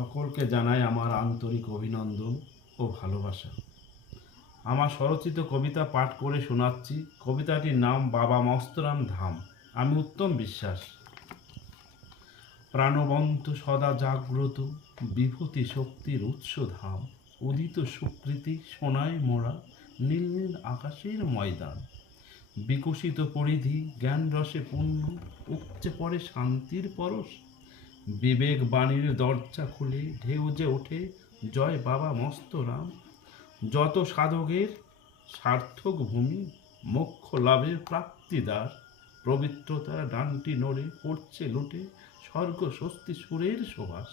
সকলকে জানাই আমার আন্তরিক অভিনন্দন ও ভালোবাসা। আমার স্বরচিত কবিতা পাঠ করে শোনাচ্ছি। কবিতাটির নাম বাবা মস্তরাম ধাম। আমি উত্তম বিশ্বাস। প্রাণবন্ত সদা জাগ্রত বিভূতি শক্তির উৎস ধাম, উদিত সুকৃতি সোনায় মোড়া নীল নীল আকাশের ময়দান, বিকশিত পরিধি জ্ঞান রসে পূর্ণ, উপচে পড়ে শান্তির পরশ, বিবেক বাণীর দরজা খুলে ঢেউ যে ওঠে জয় বাবা মস্তরাম। যত সাধকের সার্থক ভূমি, মোক্ষ লাভের প্রাপ্তিদ্বার, পবিত্রতার ডানটি নড়ে পড়ছে লুটে স্বর্গ স্বস্তি সুরের সুবাস।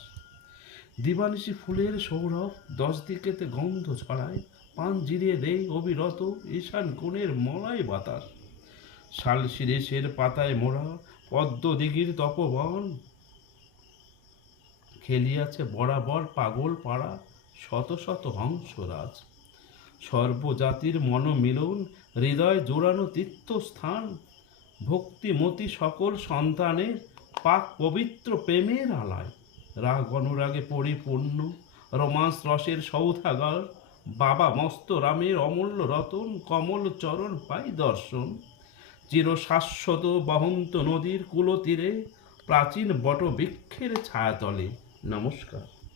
দিবানিশি ফুলের সৌরভ 10 দিকেতে গন্ধ ছড়ায়, পান জিরিয়ে দেয় অবিরত ঈশান কোণের মলয় বাতাস। শাল শিরিষের পাতায় মোড়া পদ্ম দিঘির তপবন, খেলিয়াছে বরাবর পাগল পাড়া শত শত হংসরাজ। সর্বজাতির মনোমিলন হৃদয় জোড়ানো তীর্থস্থান, ভক্তিমতী সকল সন্তানের পাক পবিত্র প্রেমের আলায়। রাগ অনুরাগে পরিপূর্ণ রোমান্স রসের সৌধাগার, বাবা মস্তরামের অমূল্য রতন কমল চরণ পাই দর্শন। চির শাশ্বত বহন্ত নদীর কূলতীরে প্রাচীন বটবৃক্ষের ছায়াতলে। নমস্কার।